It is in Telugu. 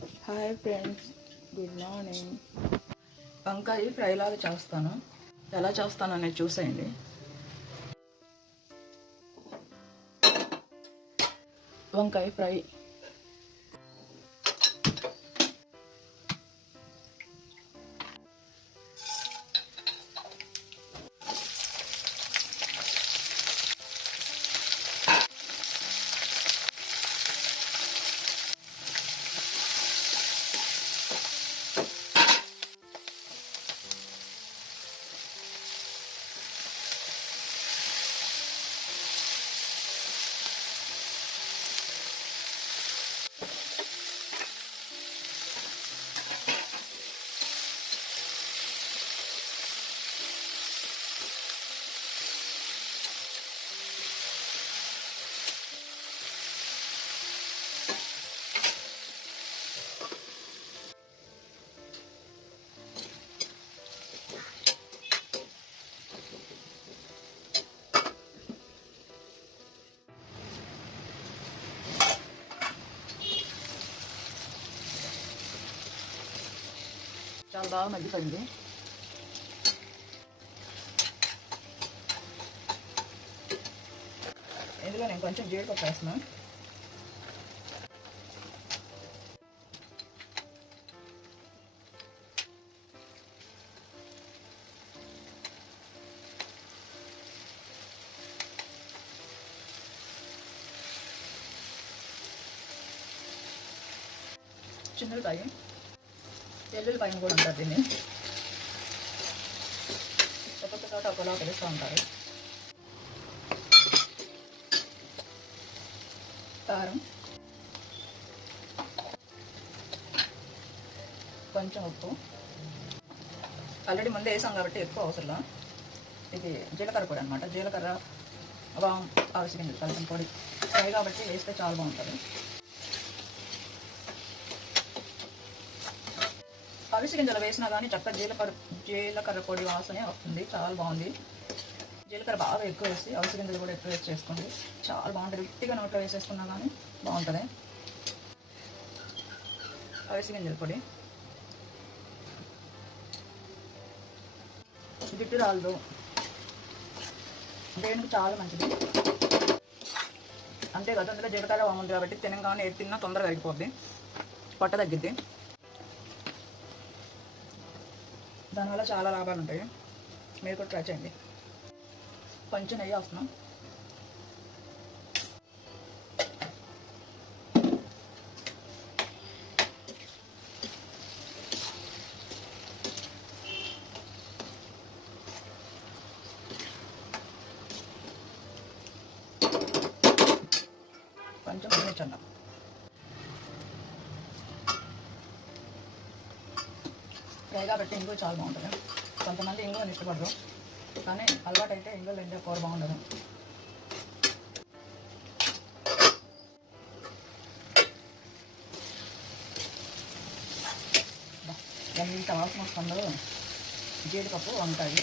Hi friends, good morning. వంకాయ ఫ్రై లాగా చేస్తాను. ఎలా చేస్తాను అనేది చూసేయండి. వంకాయ ఫ్రై చాలా బాగా మగ్గిపోయింది. ఇందులో నేను కొంచెం జీడిపప్పు వేస్తున్నాను. చిన్నకాయ ఎల్లుల్లిపాయను కూడా ఉంటారు. దీన్ని ఒక్కొక్క చోట ఒకలా పిలుస్తూ ఉంటారు. కారం, కొంచెం ఉప్పు. ఆల్రెడీ ముందే వేసాం కాబట్టి ఎక్కువ అవసరం. ఇది జీలకర్ర పొడి అనమాట. జీలకర్ర, వాము, అవిసె గింజలు కలిపిన పొడి ఫ్రై కాబట్టి వేస్తే చాలా బాగుంటుంది. అవిసె గింజలు వేసినా కానీ చక్కగా జీలకర్ర పొడి వాసనే వస్తుంది. చాలా బాగుంది. జీలకర్ర బాగా ఎక్కువ వేసి అవిసె గింజలు కూడా ఎక్కువ వేసి చేసుకోండి. చాలా బాగుంటుంది. గట్టిగా నోట్లో వేసేసుకున్నా కానీ బాగుంటుంది. అవిసె గింజల పొడి జిడ్డు రాలదు, దేనికి చాలా మంచిది. అంతేకాదు అందులో జీలకర్ర వాము ఉంది కాబట్టి తినగానే ఏది తిన్నా తొందరగా అయిపోద్ది, పొట్ట తగ్గిద్ది. దానివల్ల చాలా లాభాలు ఉంటాయి. మీరు కూడా ట్రై చేయండి. కొంచెం నెయ్యి వస్తున్నాం. కొంచెం తినచ్చండి. ఫ్రై కాబట్టి ఇంగువ చాలా బాగుంటుంది. కొంతమంది ఇంగువని ఇష్టపడరు, కానీ అలవాటు అయితే ఇంగువ లేని కూర బాగుండదు. ఎంత వాసన వస్తుందో జీడిపప్పు వంకాయ.